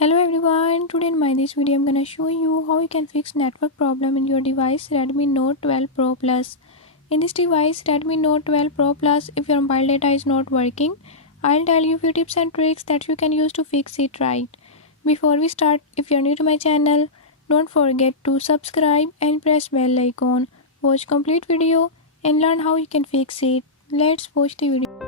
Hello everyone, today in this video I'm gonna show you how you can fix network problem in your device Redmi Note 12 Pro Plus. In this device Redmi Note 12 Pro Plus, if your mobile data is not working, I'll tell you few tips and tricks that you can use to fix it right. Before we start, if you're new to my channel, don't forget to subscribe and press bell icon. Watch complete video and learn how you can fix it. Let's watch the video.